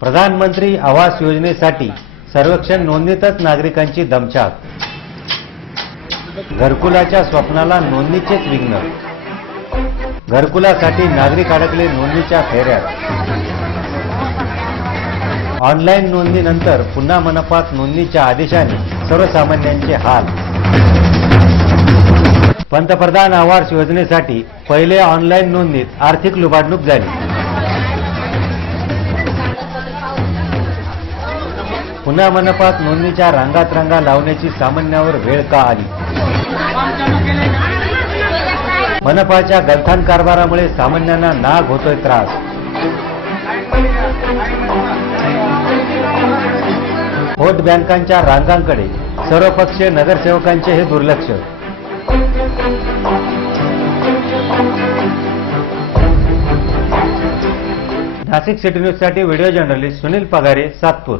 प्रधानमंत्री आवास योजनेसाठी सर्वेक्षण नोंदणीतच नागरिकांची दमछाक. घरकुलाच्या स्वप्नाला नोंदणीचेच विघ्न. घरकुलासाठी नागरिक अडकले नोंदणीच्या फेऱ्यात. ऑनलाईन नोंदणीनंतर पुन्हा मनपात नोंदणीच्या आदेशाने सर्वसामान्यांचे हाल. पंतप्रधान आवास योजनेसाठी पहिले ऑनलाईन नोंदणीत आर्थिक लुबाडणूक झाली. पुन्हा मनपात नोंदणीच्या रांगात रांगा लावण्याची सामान्यावर वेळ का आली? मनपाच्या गलथान कारभारामुळे सामान्यांना नाग होतोय त्रास. वोट बँकांच्या रांगांकडे सर्वपक्षीय नगरसेवकांचे हे दुर्लक्ष. नाशिक सिटी न्यूजसाठी व्हिडिओ जर्नलिस्ट सुनील पगारे सातपूर.